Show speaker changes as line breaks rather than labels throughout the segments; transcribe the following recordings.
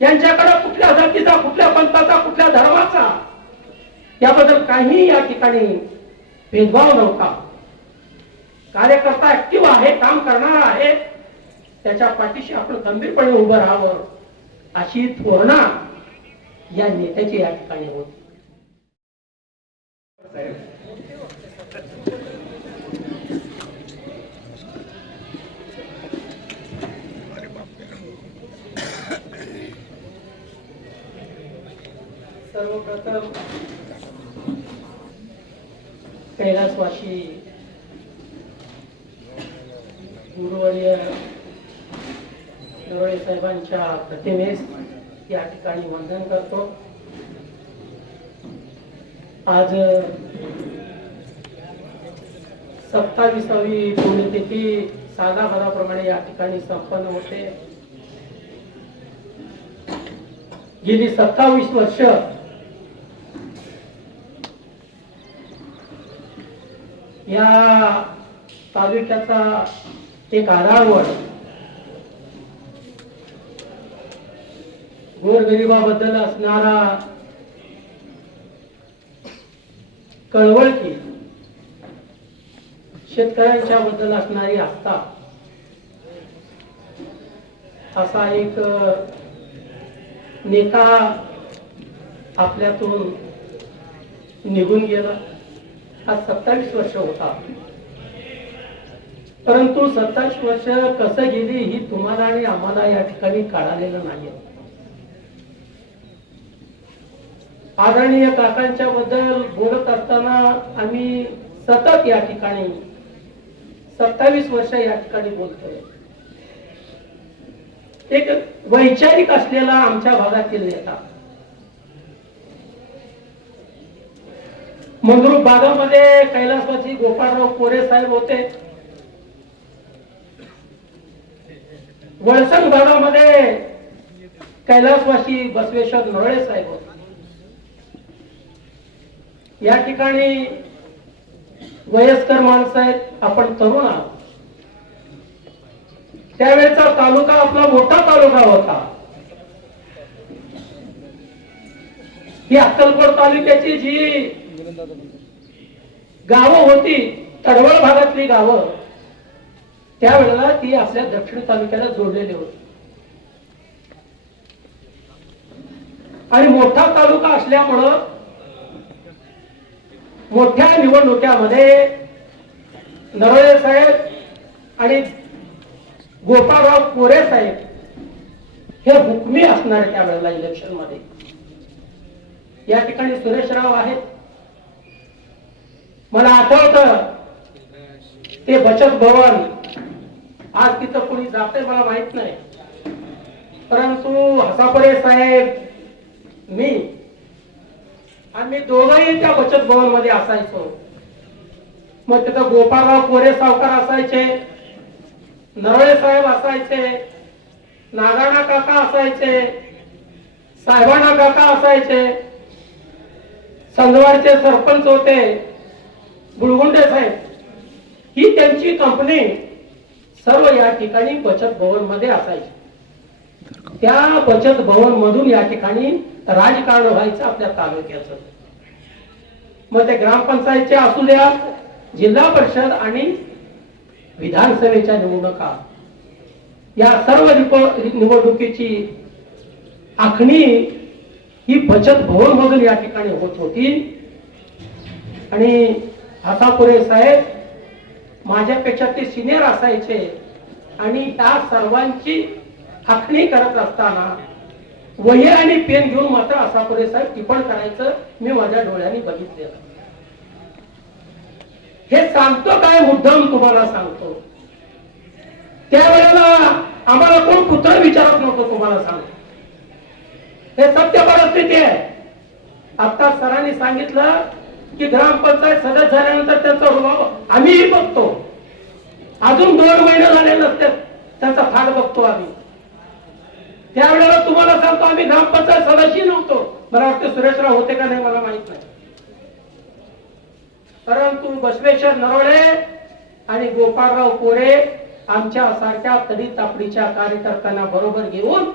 यांच्याकडे कुठल्या जातीचा कुठल्या पंथाचा कुठल्या धर्माचा? याबद्दल काही या ठिकाणी भेदभाव नव्हता. कार्यकर्ता ऍक्टिव्ह आहे काम करणार आहे त्याच्या पाठीशी आपण गंभीरपणे उभं राहावं अशी धोरणा या नेत्याची या ठिकाणी होती. सर्वप्रथम कैलासवासी गुरुवर्य डोळे साहेबांच्या प्रतिमेस या ठिकाणी वंदन करतो. आज सत्तावीसावी पुण्यतिथी साधा भराप्रमाणे या ठिकाणी संपन्न होते. गेली सत्तावीस वर्ष या तालुक्याचा एक आधारवड गोरगरिबाबद्दल असणारा कळवळकी शेतकऱ्यांच्या बद्दल असणारी आस्था. असा एक नेता आपल्यातून निघून गेला. हा सत्तावीस वर्ष होता. परंतु सत्तावीस वर्ष कसं गेली ही तुम्हाला आणि आम्हाला या ठिकाणी काढालेलं नाही आदरणीय काकांच्या बद्दल बोलत असताना आम्ही सतत या ठिकाणी सत्तावीस वर्ष या ठिकाणी बोलतोय. एक वैचारिक असलेला आमच्या भागातील नेता मंगरूळ भागामध्ये कैलासवासी गोपाळराव कोरे साहेब होते. वळसंग भागामध्ये कैलासवासी बसवेश्वर नरळे साहेब होते. या ठिकाणी वयस्कर माणसं आहेत आपण तरुण आहोत. त्यावेळेचा तालुका आपला मोठा तालुका होता. ही अक्कलकोट तालुक्याची जी गावं होती तडवळ भागातली गावं. त्यावेळेला ती आपल्या दक्षिण तालुक्याला जोडलेली होती. आणि मोठा तालुका असल्यामुळं मोठ्या निवडणुक्यामध्ये नरळे साहेब आणि गोपाळराव कोरे साहेब हे हुकमी असणार त्यावेळेला इलेक्शनमध्ये या ठिकाणी सुरेशराव आहेत. मला आठवत ते बचत भवन. आज तिथं कोणी जाते मला माहीत नाही. परंतु हसापरे साहेब मी आम्ही दोघंही त्या बचत भवनमध्ये असायचो. मग तिथं गोपाळराव कोरे सावकार असायचे नरळे साहेब असायचे नागाणा काका असायचे साहेबांना काका असायचे संगवाडचे सरपंच होते. गुळगुंड साहेब ही त्यांची कंपनी सर्व या ठिकाणी बचत भवनमध्ये असायची. त्या बचत भवन मधून या ठिकाणी राजकारण व्हायचं आपल्या तालुक्याचं. मग ते ग्रामपंचायतचे असू द्या जिल्हा परिषद आणि विधानसभेच्या निवडणुका. या सर्व निवडणुकीची आखणी ही बचत भवन मधून या ठिकाणी होत होती. आणि हातापुरे साहेब माझ्यापेक्षा ते सिनियर असायचे. आणि त्या सर्वांची आखणी करत असताना वही आणि पेन घेऊन मात्र असापुरे साहेब टिपण करायचं मी माझ्या डोळ्यांनी बघितलेलं. हे सांगतो काय मुद्दाम तुम्हाला सांगतो. त्यावेळेला आम्हाला कोण कुत्र विचारत नव्हतं तुम्हाला सांगतो. हे सत्य परिस्थिती आहे. आता सरांनी सांगितलं की ग्रामपंचायत सदस्य झाल्यानंतर त्यांचा रुबाब आम्हीही बघतो. अजून दोन महिने झाले नसते. त्यांचा फार बघतो आम्ही. त्यावेळेला तुम्हाला सांगतो आम्ही ग्रामपंचायत सदस्य नव्हतो. मला वाटतं सुरेशराव होते का नाही मला माहीत नाही. परंतु बसवेश्वर नरोळे आणि गोपाळराव कोरे आमच्या सारख्या तडी तापडीच्या कार्यकर्त्यांना बरोबर घेऊन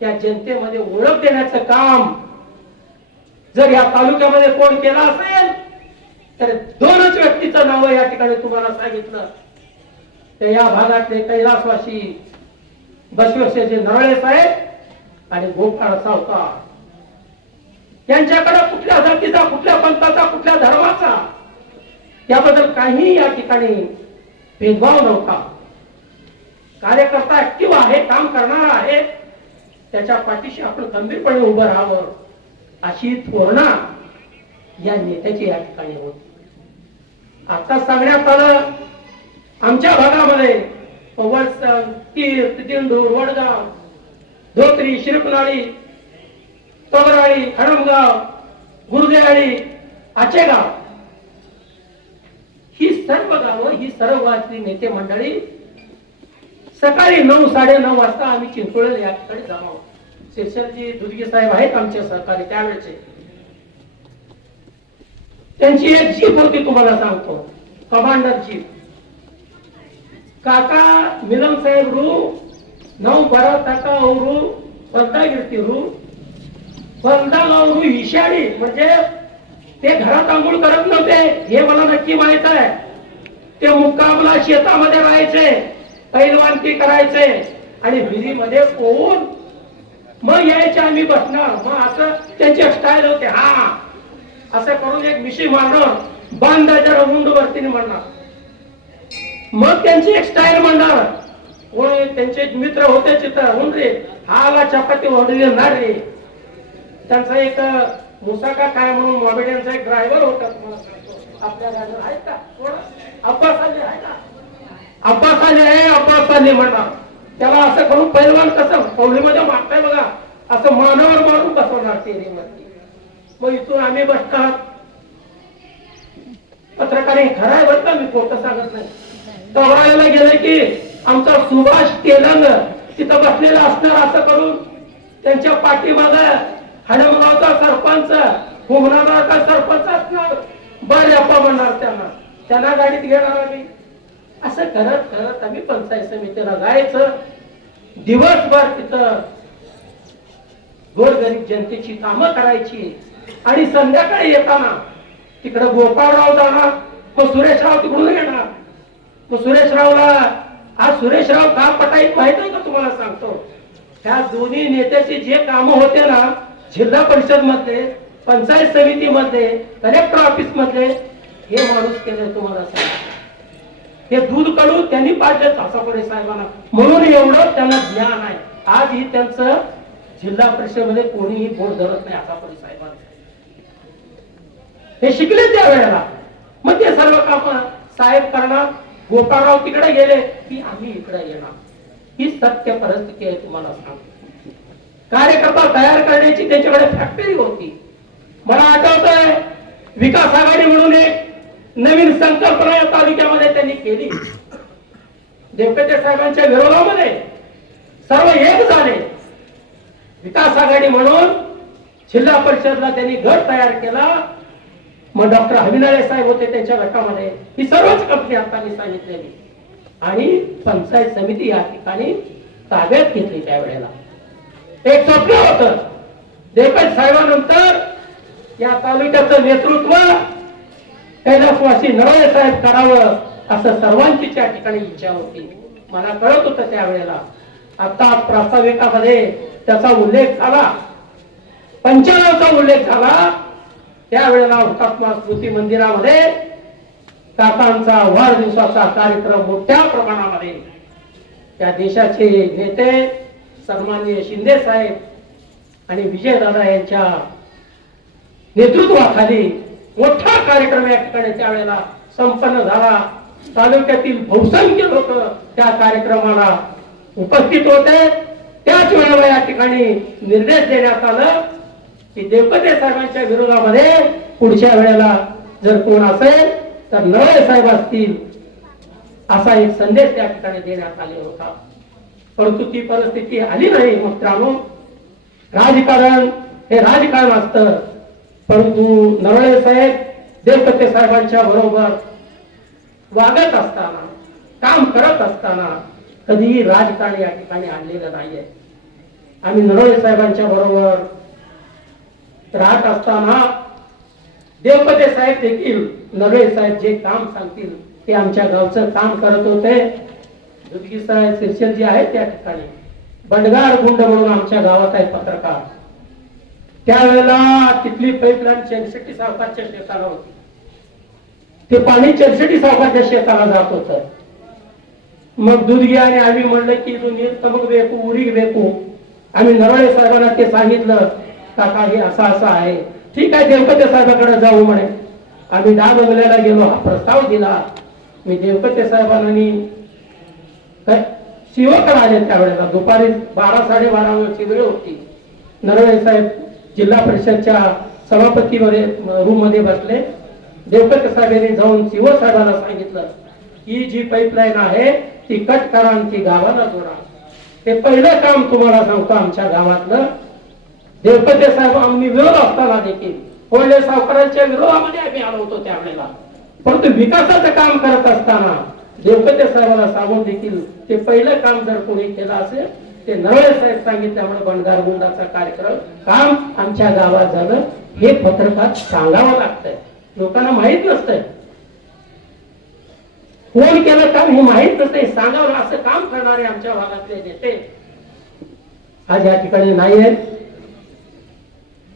त्या जनतेमध्ये ओळख देण्याचं काम जर या तालुक्यामध्ये कोण केला असेल तर दोनच व्यक्तीचं नाव या ठिकाणी तुम्हाला सांगितलं. ते या भागातले कैलासवासी बसवशेचे नरळे साहेब आणि गोपाळ सावकार. यांच्याकडे कुठल्या जातीचा कुठल्या पंथाचा कुठल्या धर्माचा याबद्दल काही या ठिकाणी भेदभाव नव्हता. कार्यकर्ता ऍक्टिव्ह आहे काम करणारा आहे त्याच्या पाठीशी आपण गंभीरपणे उभं राहावं. अशी धोरणा या नेत्याची या ठिकाणी होती. आता सांगण्यात आलं आमच्या भागामध्ये वडसण तीर्थ दिंडूर वडगाव धोत्री शिरपनाळी तोगराळी खडमगाव गुरुदेवाळी आचेगाव ही सर्व गावं ही सर्व गावातली नेते मंडळी सकाळी नऊ साडे नऊ वाजता आम्ही चिंचोळे या ठिकाणी जमा होतो दुर्गे साहेब आहेत आमचे सहकारी त्यावेळेचे. त्यांची एक जीप होती तुम्हाला सांगतो. कमांडर जीप काका मिलन साहेब रू नऊ बारा काका हो औरू बंदा गिरती रू बंदा रू इशाडी म्हणजे ते घरात आंघोळ करत नव्हते हे मला नक्की माहीत आहे. ते मुक्कामला शेतामध्ये राहायचे पैलवानकी करायचे आणि विहिरीमध्ये पोहून मग यायचे आम्ही बसणार. मग असं त्यांचे स्टाईल होते. हा. असं करून एक मिशी मारणार. बांधाच्या रमुंड वरतीने म्हणणार. मग त्यांची एक स्टाईल म्हणणार. कोणी त्यांचे एक मित्र होते चित्र रे. हाला चपाती ओढली ना रे. त्यांचा एक मुसाका काय म्हणून मोबेड एक ड्रायव्हर होता आपल्या गाडीवर आहेत का? अब्बास आले आहे का? अब्बास आले आहे अब्बास म्हणणार. त्याला असं करून पैलवान कसं पौलीमध्ये मागताय बघा. असं मानावर मारून बसवणार टेरीवरती मग इथून आम्ही बसतात. पत्रकार हे खरं आहे बरं का? मी खोटं सांगत नाही. तवरायला गेले की आमचा सुभाष तेलंग तिथं बसलेला असणार असं करून त्यांच्या पाठीमाग हडमगावचा सरपंच हुमनाचा सरपंच असणार. बर अप्पा म्हणणार त्यांना. त्यांना गाडीत घेणार आम्ही. असं करत करत आम्ही पंचायत समितीला जायचं दिवसभर तिथं गोरगरीब जनतेची कामं करायची. आणि संध्याकाळी येताना तिकडं गोपाळराव जाणार मग सुरेशराव तिकडून येणार. मग सुरेशरावला आज सुरेशराव का पटाईत माहीत आहे का तुम्हाला सांगतो. त्या दोन्ही नेत्याचे जे काम होते ना जिल्हा परिषदमध्ये पंचायत समिती मध्ये कलेक्टर ऑफिसमध्ये हे माणूस केले तुम्हाला सांगतो. हे दूध काढून त्यांनी पाडले सासापुरे साहेबांना. म्हणून एवढं त्यांना ज्ञान आहे. आज ही त्यांचं जिल्हा परिषदेमध्ये कोणीही बोट धरत नाही आसापुरे साहेबांना. हे शिकले त्या वेळेला. मग ते सर्व काम साहेब करणार. गोपाळराव तिकडे गेले की आम्ही इकडे येणार. ही सत्य परिस्थिती आहे तुम्हाला सांगतो. कार्यकर्ता तयार करण्याची त्यांच्याकडे फॅक्टरी होती. मला आठवत आहे विकास आघाडी म्हणून एक नवीन संकल्पना या तालुक्यामध्ये त्यांनी केली. देवकते साहेबांच्या विरोधामध्ये सर्व एक झाले. विकास आघाडी म्हणून जिल्हा परिषदला त्यांनी गट तयार केला. मग डॉक्टर हविनाळे साहेब होते त्यांच्या गटामध्ये. ही सर्वच कंपनी आता मी सांगितलेली. आणि पंचायत समिती या ठिकाणी ताब्यात घेतली त्यावेळेला. एक स्वप्न होत. देवकट साहेबानंतर या तालुक्याचं नेतृत्व कैलासवासी नरळे साहेब करावं असं सर्वांची त्या ठिकाणी इच्छा होती. मला कळत होतं त्यावेळेला. आता प्रास्ताविकामध्ये त्याचा उल्लेख झाला. पंचावन्नचा उल्लेख झाला. त्यावेळेला हुतात्मा स्मृती मंदिरामध्ये काकांचा वाढदिवसाचा कार्यक्रम मोठ्या प्रमाणामध्ये. त्या देशाचे नेते सन्मान्य शिंदे साहेब आणि विजयदादा यांच्या नेतृत्वाखाली मोठा कार्यक्रम या ठिकाणी त्यावेळेला संपन्न झाला. तालुक्यातील बहुसंख्य लोक त्या कार्यक्रमाला उपस्थित होते. त्याच वेळेला या ठिकाणी निर्देश देण्यात आलं की देवपते साहेबांच्या विरोधामध्ये पुढच्या वेळेला जर कोण असेल तर नवळे साहेब असतील असा एक संदेश त्या ठिकाणी देण्यात आले होता. परंतु ती परिस्थिती आली नाही मित्रांनो राजकारण हे राजकारण असतं. परंतु नरळे साहेब देवपते साहेबांच्या बरोबर वागत असताना काम करत असताना कधीही राजकारण या ठिकाणी आणलेलं नाहीये. आम्ही नरोळे साहेबांच्या बरोबर राहत असताना देवपते साहेब देखील नरोळे साहेब जे काम सांगतील ते आमच्या गावचं काम करत होते. दुधगी साहेब शिरशेल जे आहेत त्या ठिकाणी. बंडगार गुंड म्हणून आमच्या गावात आहे पत्रकार. त्यावेळेला तिथली पाईपलाईन चेनशेट्टी सावकारच्या शेताला होती. ते पाणी चेनशेट्टी सावकारच्या शेताला जात होतं. मग दूध घ्या आणि आम्ही म्हणलं की तू तमक बेकू उरीक बेकू आम्ही नरळे साहेबांना ते सांगितलं काका हे असं असं आहे. ठीक आहे देवकते साहेबाकडे जाऊ म्हणे. आम्ही दहा बंगल्याला गेलो हा प्रस्ताव दिला. मी देवकते साहेबांनी काय शिवकर आले त्यावेळेला. दुपारी बारा साडेबारा वेळची वेळ होती. नरळे साहेब जिल्हा परिषदच्या सभापती रूममध्ये बसले. देवकते साहेबांनी जाऊन शिवसाहेबांना सांगितलं की जी पाईपलाईन आहे ती कट करा आणि ती गावाला जोडा. हे पहिलं काम तुम्हाला सांगतो आमच्या गावातलं. देवपते साहेब आम्ही विरोध असताना देखील कोल्हे सावकारांच्या विरोधामध्ये आम्ही आलो होतो त्यावेळेला. परंतु विकासाचं काम करत असताना देवपते साहेबांना सांगून देखील ते पहिलं काम जर कोणी केलं असेल ते नरळे साहेब सांगितल्यामुळे बंडार गुंडाचा कार्यक्रम काम आमच्या गावात झालं. हे पत्रकात सांगावं लागतंय. लोकांना माहीत नसतंय. कोण केलं काम हे माहीत नसतंय. सांगावं असं काम करणारे आमच्या भागातले नेते आज या ठिकाणी नाही आहेत.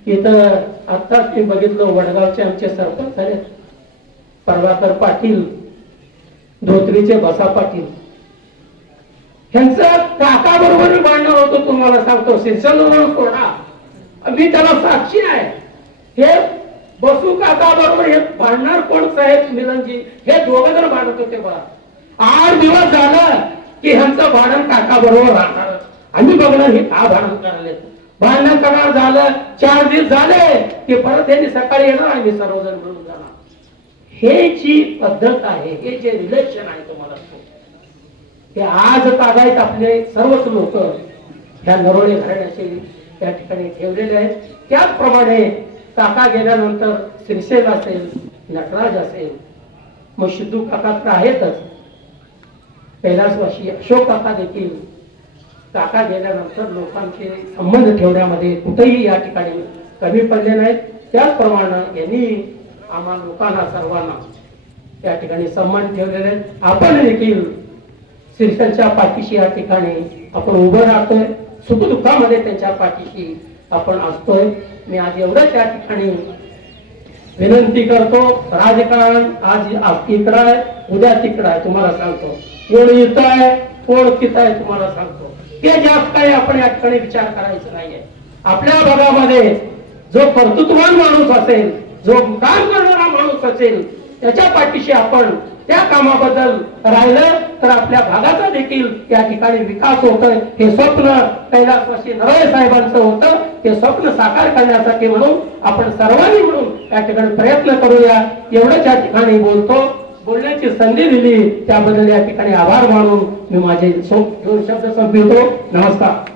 इथं आत्ताच मी बघितलं वडगावचे आमचे सरपंच आहेत. प्रभाकर पाटील धोत्रीचे बसा पाटील. ह्यांचं काका बरोबर भांडण होतो तुम्हाला सांगतो. शिरसनवरून सोडा मी त्याला साक्षी आहे. हे बसू काका बरोबर हे भांडणार कोण साहेब मिलनजी? हे दोघ जण भांडत होते बघा आठ दिवस झालं की ह्यांचं भांडण काका बरोबर राहणार. आम्ही बघणार हे का भांडण करायला. भांडण करणार झालं चार दिवस झाले की परत यांनी सकाळी येणार आम्ही सर्वजण मिळून जाणार. हे जी पद्धत आहे हे जे रिलेशन आहे तुम्हाला हे आज तागायत आपले सर्वच लोक ह्या नरोळे घराण्याचे त्या ठिकाणी ठेवलेले आहेत. त्याचप्रमाणे काका गेल्यानंतर श्रीशैल असेल नटराज असेल मग सिद्धू काका तर आहेतच. कैलासवाशी अशोक काका देखील काका गेल्यानंतर लोकांचे संबंध ठेवण्यामध्ये कुठेही या ठिकाणी कमी पडले नाहीत. त्याचप्रमाणे यांनी आम्हा लोकांना सर्वांना या ठिकाणी सन्मान ठेवलेले आहेत. आपण देखील श्रीसरच्या पाठीशी या ठिकाणी आपण उभं राहतोय. सुखदुःखामध्ये त्यांच्या पाठीशी आपण असतोय. मी आज एवढंच या ठिकाणी विनंती करतो. राजकारण आज आज इकडं आहे उद्या तिकडं आहे तुम्हाला सांगतो. कोण युत आहे कोण तिथं आहे तुम्हाला सांगतो. ते जास्त काही आपण या ठिकाणी विचार करायचा नाहीये. आपल्या भागामध्ये जो कर्तृत्ववान माणूस असेल जो काम करणारा माणूस असेल त्याच्या पाठीशी आपण त्या कामाबद्दल राहिलं तर आपल्या भागाचा देखील या ठिकाणी विकास होतोय हे स्वप्न कैलासवासी नरळे साहेबांचं होतं ते स्वप्न साकार करण्यासाठी म्हणून आपण सर्वांनी म्हणून या ठिकाणी प्रयत्न करूया. एवढंच या ठिकाणी बोलतो. बोलण्याची संधी दिली त्याबद्दल या ठिकाणी आभार मानून मी माझे दोन शब्द संपवितो. नमस्कार.